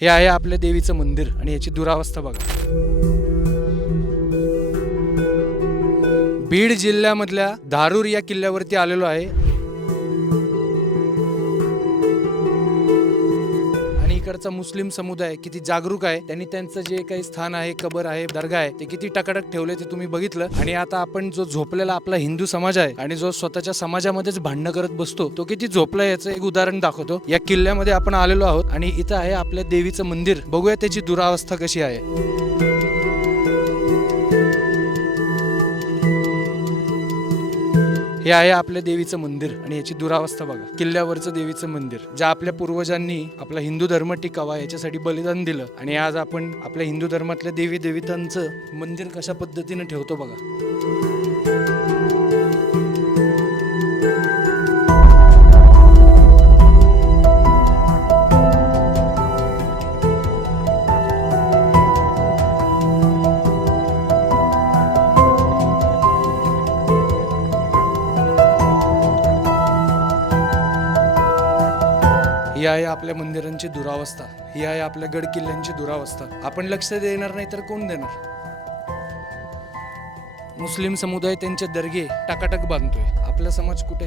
हे आहे आपल्या देवीचं मंदिर आणि याची दुरावस्था बघा. बीड जिल्ह्यामधल्या धारूर या किल्ल्यावरती आलेलो आहे आणि इकडचा मुस्लिम समुदाय किती जागरूक आहे. त्यांनी त्यांचं जे काही स्थान आहे, कबर आहे, दर्गा आहे, ते किती टकाटक ठेवले ते तुम्ही बघितलं. आणि आता आपण जो झोपलेला आपला हिंदू समाज आहे आणि जो स्वतःच्या समाजामध्येच भांडणं करत बसतो, तो किती झोपला याचं एक उदाहरण दाखवतो. या किल्ल्यामध्ये आपण आलेलो आहोत आणि इथं आहे आपल्या देवीचं मंदिर. बघूया त्याची दुरावस्था कशी आहे. हे आहे आपल्या देवीचं मंदिर आणि याची दुरावस्था बघा. किल्ल्यावरचं देवीचं मंदिर, ज्या आपल्या पूर्वजांनी आपला हिंदू धर्म टिकावा याच्यासाठी बलिदान दिलं, आणि आज आपण आपल्या हिंदू धर्मातल्या देवी देवतांचं मंदिर कशा पद्धतीने ठेवतो बघा. ही आहे आपल्या मंदिरांची दुरावस्था. ही आहे आपल्या गड किल्ल्यांची दुरावस्था. आपण लक्ष देणार नाही तर कोण देणार? मुस्लिम समुदाय त्यांचे दर्गे टाकाटक बांधतोय. आपला समाज कुठे?